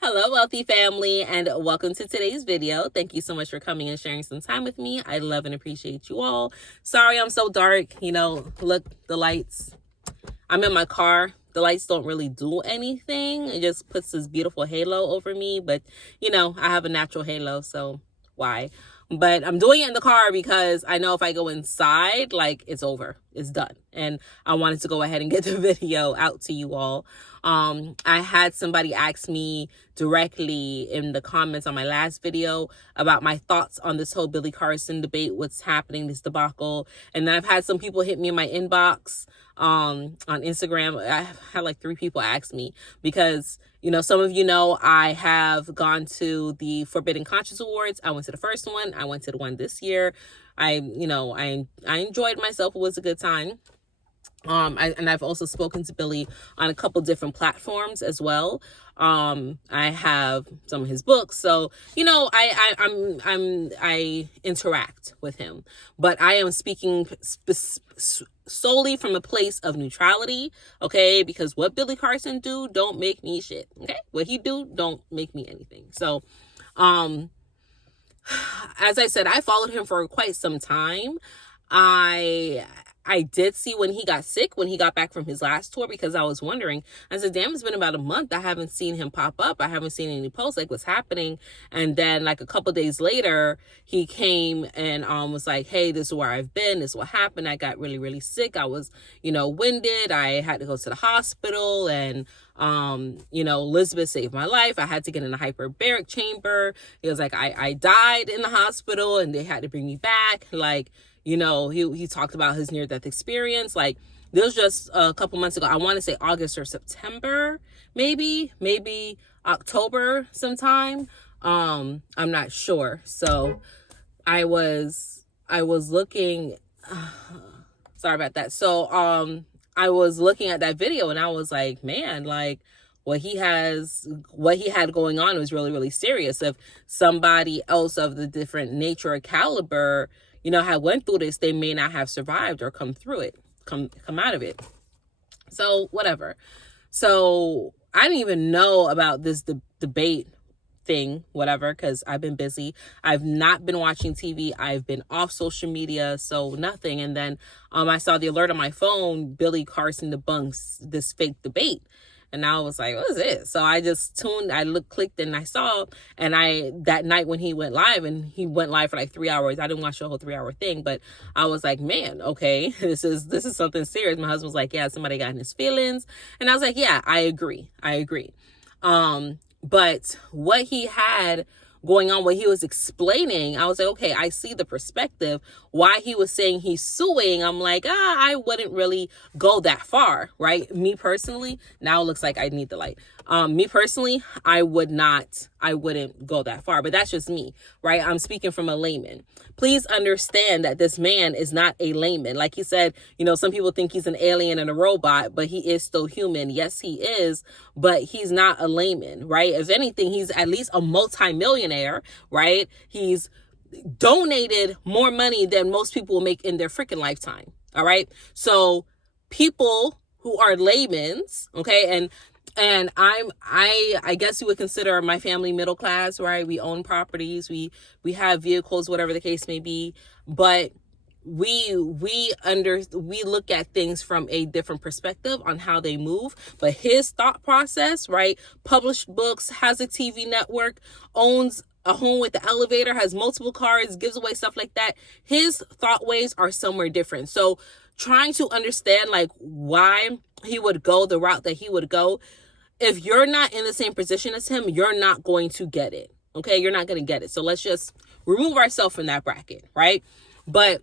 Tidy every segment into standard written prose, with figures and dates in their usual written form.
Hello, wealthy family, and welcome to today's video. Thank you so much for coming and sharing some time with me. I love and appreciate you all. Sorry I'm so dark. Look, the lights. I'm in my car. The lights don't really do anything. It just puts this beautiful halo over me. But, I have a natural halo, so why? But I'm doing it in the car because I know if I go inside, it's over. It's done. And I wanted to go ahead and get the video out to you all. I had somebody ask me directly in the comments on my last video about my thoughts on this whole Billy Carson debate, what's happening, this debacle. And then I've had some people hit me in my inbox on Instagram. I had 3 people ask me because, some of I have gone to the Forbidden Conscious Awards. I went to the first one. I went to the one this year. I enjoyed myself. It was a good time. I've also spoken to Billy on a couple different platforms as well. I have some of his books, so I interact with him, but I am speaking solely from a place of neutrality, okay? Because what Billy Carson do don't make me shit, okay? What he do don't make me anything. So, as I said, I followed him for quite some time. I did see when he got sick, when he got back from his last tour, because I was wondering. I said, damn, it's been about a month. I haven't seen him pop up. I haven't seen any posts, what's happening. And then a couple days later, he came and was like, hey, this is where I've been. This is what happened. I got really, really sick. I was, winded. I had to go to the hospital, and Elizabeth saved my life. I had to get in a hyperbaric chamber. He was like, I died in the hospital and they had to bring me back. He talked about his near-death experience. This was just a couple months ago. I want to say August or September, maybe October sometime. I'm not sure. So I was looking, sorry about that. So, I was looking at that video and I was like, man, what he had going on was really, really serious. If somebody else of the different nature or caliber, had went through this, they may not have survived or come out of it. So whatever. So I didn't even know about this debate thing, whatever, because I've been busy. I've not been watching TV. I've been off social media, so nothing. And then I saw the alert on my phone, Billy Carson debunks this fake debate. And I was like, what is it? So I just clicked and I saw, and that night when he went live, and he went live for 3 hours. I didn't watch the whole 3-hour thing, but I was like, man, okay, this is something serious. My husband was like, yeah, somebody got in his feelings. And I was like, yeah, I agree. But what he had going on, what he was explaining, I was like, okay, I see the perspective. Why he was saying he's suing, I'm like, I wouldn't really go that far, right? Me personally, now it looks like I need the light. Me personally, I wouldn't go that far, but that's just me, right? I'm speaking from a layman. Please understand that this man is not a layman. Like he said, some people think he's an alien and a robot, but he is still human. Yes, he is, but he's not a layman, right? If anything, he's at least a multimillionaire, right? He's donated more money than most people will make in their freaking lifetime. All right. So people who are laymen's, okay, and I guess you would consider my family middle class, right? We own properties, we have vehicles, whatever the case may be, but we look at things from a different perspective on how they move. But his thought process, right? Published books, has a TV network, owns a home with the elevator, has multiple cars, gives away stuff like that. His thought ways are somewhere different. So trying to understand why he would go the route that he would go, if you're not in the same position as him, you're not going to get it. Okay, you're not going to get it. So let's just remove ourselves from that bracket, right? But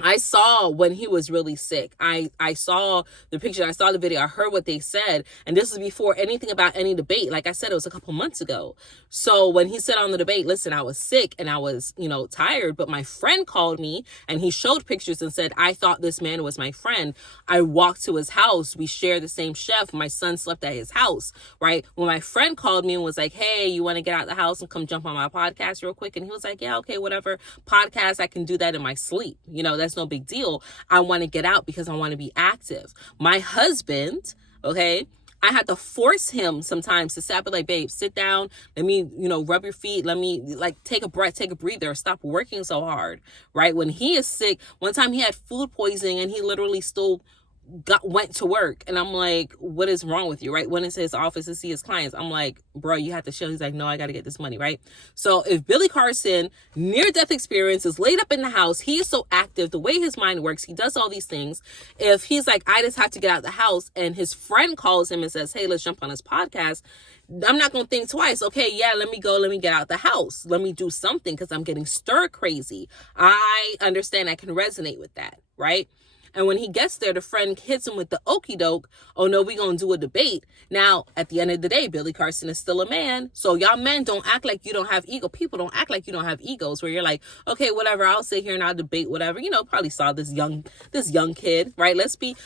I saw when he was really sick. I saw the picture, I saw the video, I heard what they said. And this was before anything about any debate. Like I said, it was a couple months ago. So when he said on the debate, listen, I was sick and I was, tired, but my friend called me and he showed pictures and said, I thought this man was my friend. I walked to his house. We share the same chef. My son slept at his house, right? When my friend called me and was like, hey, you want to get out of the house and come jump on my podcast real quick? And he was like, yeah, okay, whatever. Podcast, I can do that in my sleep. That's no big deal. I want to get out because I want to be active. My husband, okay, I had to force him sometimes to stop it, like, babe, sit down. Let me, rub your feet. Let me take a breath, take a breather. Stop working so hard, right? When he is sick, one time he had food poisoning and he literally still went to work. And I'm like, what is wrong with you, right? Went into his office to see his clients. I'm like, bro, you have to chill. He's like, no, I got to get this money, right? So if Billy Carson, near-death experience, is laid up in the house, he is so active, the way his mind works, he does all these things. If he's like, I just have to get out of the house, and his friend calls him and says, hey, let's jump on his podcast, I'm not going to think twice. Okay, yeah, let me go. Let me get out the house. Let me do something because I'm getting stir crazy. I understand. I can resonate with that, right? And when he gets there, the friend hits him with the okie doke. Oh no, we gonna do a debate. Now, at the end of the day, Billy Carson is still a man. So y'all men don't act like you don't have ego. People don't act like you don't have egos where you're like, okay, whatever, I'll sit here and I'll debate whatever. Probably saw this young kid, right? Let's be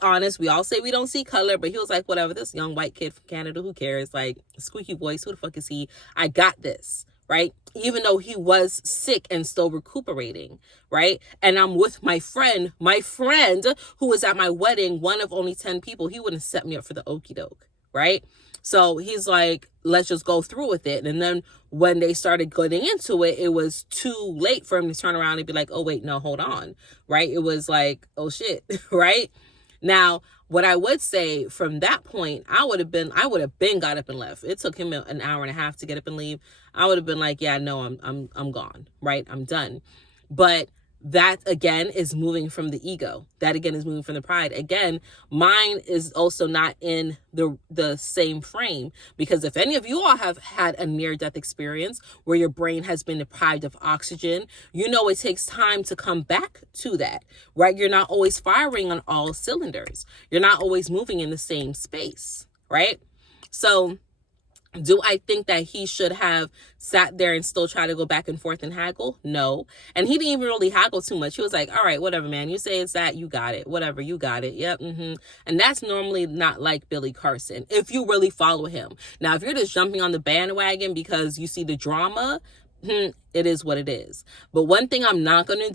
honest. We all say we don't see color, but he was like, whatever, this young white kid from Canada, who cares? Like, squeaky voice, who the fuck is he? I got this. Right? Even though he was sick and still recuperating, right? And I'm with my friend who was at my wedding, one of only 10 people. He wouldn't set me up for the okie doke, right? So he's like, let's just go through with it. And then when they started getting into it, it was too late for him to turn around and be like, oh, wait, no, hold on, right? It was like, oh, shit, right? Now, what I would say from that point, I would have been got up and left. It took him an hour and a half to get up and leave. I would have been like, yeah, no, I'm gone, right? I'm done. But that again is moving from the ego. That again is moving from the pride. Again, mine is also not in the same frame, because if any of you all have had a near-death experience where your brain has been deprived of oxygen, it takes time to come back to that, right? You're not always firing on all cylinders. You're not always moving in the same space, right? So do I think that he should have sat there and still try to go back and forth and haggle? No. And he didn't even really haggle too much. He was like, all right, whatever, man. You say it's that, you got it. Whatever, you got it. Yep. And that's normally not like Billy Carson, if you really follow him. Now, if you're just jumping on the bandwagon because you see the drama, it is what it is. But one thing I'm not going to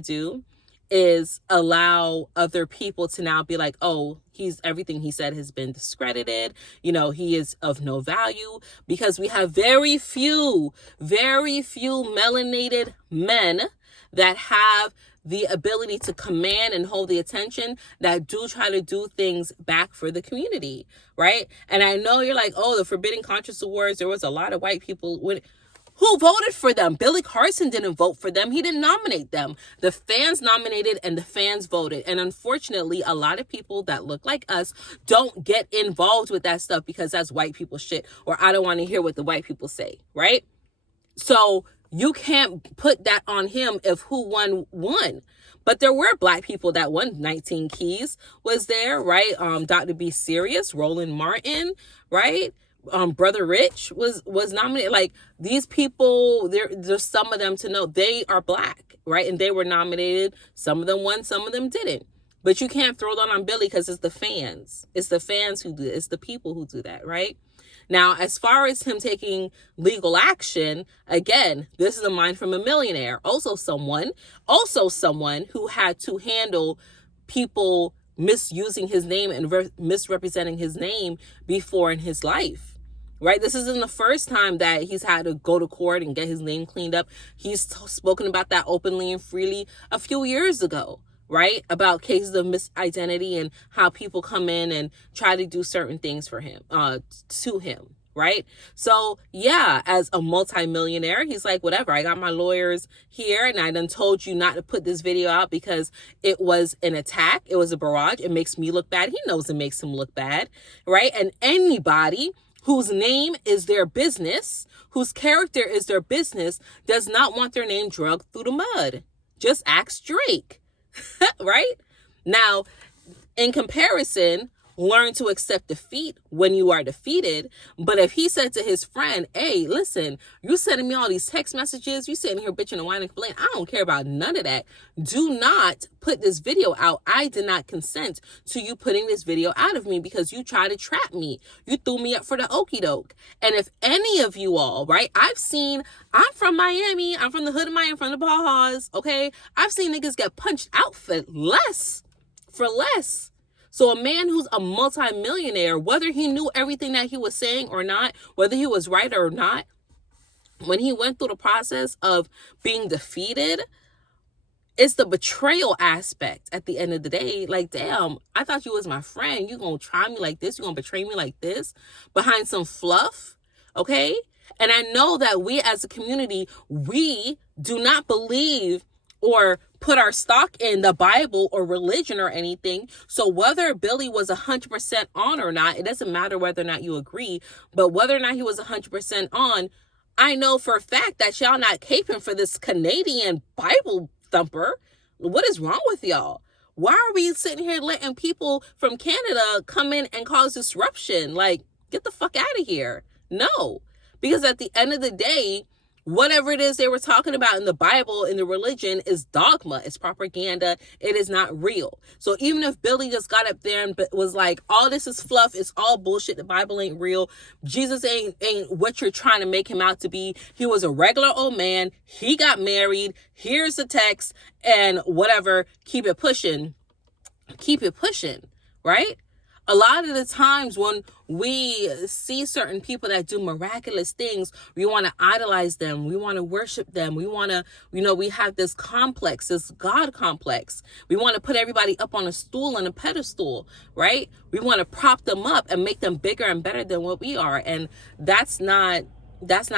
do is allow other people to now be like, oh, everything he said has been discredited. He is of no value, because we have very few melanated men that have the ability to command and hold the attention, that do try to do things back for the community, right? And I know you're like, oh, the Forbidden Conscious Awards, there was a lot of white people who voted for them. Billy Carson didn't vote for them. He didn't nominate them. The fans nominated and the fans voted. And unfortunately, a lot of people that look like us don't get involved with that stuff because that's white people shit, or I don't want to hear what the white people say, right? So you can't put that on him if who won. But there were black people that won. 19 Keys was there, right? Dr. B. Serious, Roland Martin, right? Brother Rich was nominated. Like, these people, there's some of them to know they are black, right? And they were nominated. Some of them won, some of them didn't. But you can't throw that on Billy because it's the fans. It's the fans who do it. It's the people who do that, right? Now, as far as him taking legal action, again, this is a mind from a millionaire. Also someone who had to handle people misusing his name and misrepresenting his name before in his life. Right? This isn't the first time that he's had to go to court and get his name cleaned up. He's spoken about that openly and freely a few years ago, right? About cases of misidentity and how people come in and try to do certain things for him, to him, right? So yeah, as a multimillionaire, he's like, whatever, I got my lawyers here and I done told you not to put this video out because it was an attack. It was a barrage. It makes me look bad. He knows it makes him look bad, right? And anybody whose name is their business, whose character is their business, does not want their name dragged through the mud, Just ask Drake, right? Now, in comparison, learn to accept defeat when you are defeated. But if he said to his friend, hey, listen, you sending me all these text messages, you sitting here bitching and whining and complaining, I don't care about none of that. Do not put this video out. I did not consent to you putting this video out of me because you tried to trap me. You threw me up for the okie doke. And if any of you all, right, I'm from Miami. I'm from the hood of Miami, from the Bajas, okay? I've seen niggas get punched out for less. So a man who's a multimillionaire, whether he knew everything that he was saying or not, whether he was right or not, when he went through the process of being defeated, it's the betrayal aspect at the end of the day. Like, damn, I thought you was my friend. You gonna try me like this? You gonna betray me like this? Behind some fluff, okay? And I know that we as a community, we do not believe or put our stock in the Bible or religion or anything. So whether Billy was 100% on or not, it doesn't matter whether or not you agree, but whether or not he was 100% on, I know for a fact that y'all not caping for this Canadian Bible thumper. What is wrong with y'all? Why are we sitting here letting people from Canada come in and cause disruption? Like, get the fuck out of here. No, because at the end of the day, whatever it is they were talking about in the Bible, in the religion, is dogma. It's propaganda. It is not real. So even if Billy just got up there and was like, all this is fluff, it's all bullshit, the Bible ain't real, Jesus ain't what you're trying to make him out to be. He was a regular old man. He got married. Here's the text and whatever. Keep it pushing, right? A lot of the times when we see certain people that do miraculous things, we want to idolize them. We want to worship them. We want to, we have this complex, this God complex. We want to put everybody up on a stool and a pedestal, right? We want to prop them up and make them bigger and better than what we are. And that's not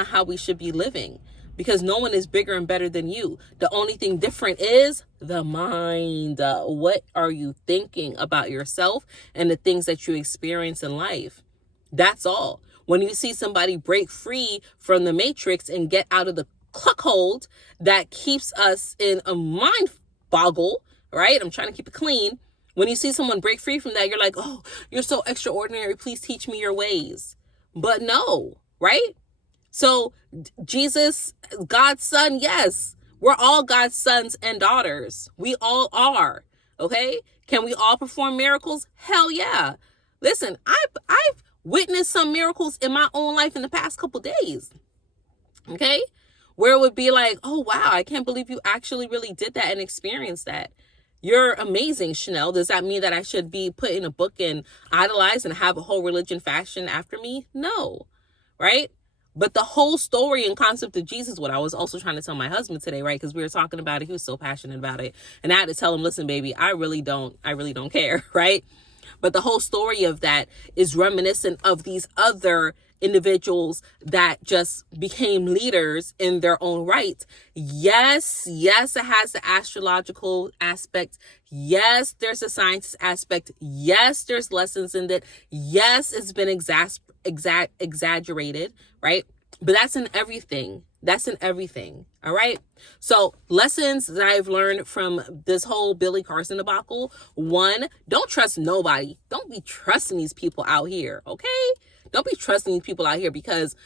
how we should be living. Because no one is bigger and better than you. The only thing different is the mind. What are you thinking about yourself and the things that you experience in life? That's all. When you see somebody break free from the matrix and get out of the cuckold that keeps us in a mind boggle, right? I'm trying to keep it clean. When you see someone break free from that, you're like, oh, you're so extraordinary. Please teach me your ways. But no, right? So Jesus, God's son, yes, we're all God's sons and daughters. We all are, okay? Can we all perform miracles? Hell yeah. Listen, I've witnessed some miracles in my own life in the past couple days, okay? Where it would be like, oh, wow, I can't believe you actually really did that and experienced that. You're amazing, Chanel. Does that mean that I should be put in a book and idolized and have a whole religion fashion after me? No, right? But the whole story and concept of Jesus, what I was also trying to tell my husband today, right? Because we were talking about it. He was so passionate about it. And I had to tell him, listen, baby, I really don't care, right? But the whole story of that is reminiscent of these other individuals that just became leaders in their own right. Yes, it has the astrological aspect. Yes, there's a science aspect. Yes, there's lessons in it. Yes, it's been exaggerated, right? But that's in everything. All right. So lessons that I've learned from this whole Billy Carson debacle. 1, don't trust nobody. Don't be trusting these people out here. Okay. Don't be trusting these people out here because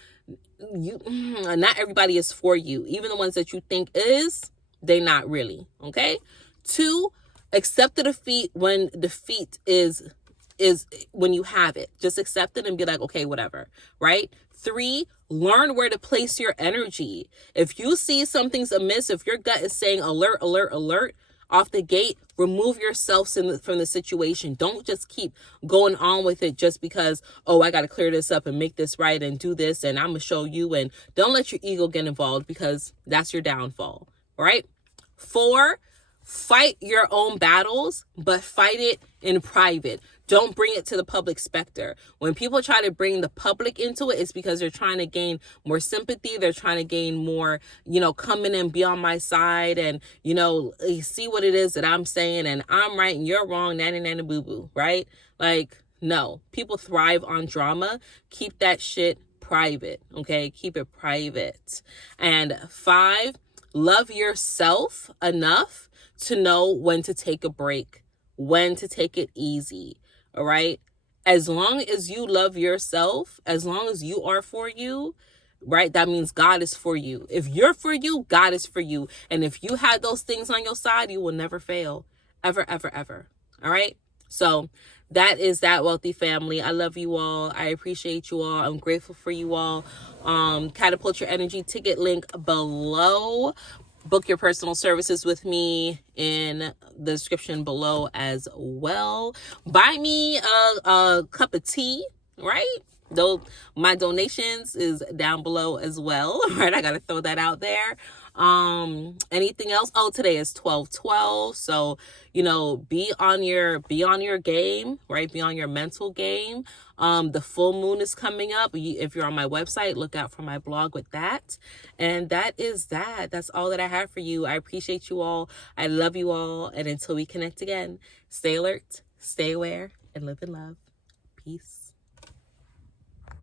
not everybody is for you. Even the ones that you think is, they not really. Okay. 2, accept the defeat when defeat is when you have it. Just accept it and be like, okay, whatever, right? 3, learn where to place your energy. If you see something's amiss, if your gut is saying alert, alert, alert, off the gate, remove yourself from the situation. Don't just keep going on with it just because, oh, I got to clear this up and make this right and do this and I'm going to show you. And don't let your ego get involved because that's your downfall, right? 4, fight your own battles, but fight it in private. Don't bring it to the public specter. When people try to bring the public into it, it's because they're trying to gain more sympathy. They're trying to gain more, come in and be on my side and, see what it is that I'm saying and I'm right and you're wrong, nanny boo boo, right? Like, no, people thrive on drama. Keep that shit private, okay? Keep it private. And 5, Love yourself enough to know when to take a break, when to take it easy. All right. As long as you love yourself, as long as you are for you, right? That means God is for you. If you're for you, God is for you. And if you had those things on your side, you will never fail. Ever, ever, ever. All right. So that is that, wealthy family. I love you all. I appreciate you all. I'm grateful for you all. Catapult Your Energy ticket link below. Book your personal services with me in the description below as well. Buy me a cup of tea, right? Though my donations is down below as well, right? I gotta throw that out there. Anything else? Oh, today is 12/12, so be on your game, right? Be on your mental game. The full moon is coming up. If you're on my website, look out for my blog with that. And that's all that I have for you. I appreciate you all. I love you all. And until we connect again, stay alert, stay aware, and live in love. Peace.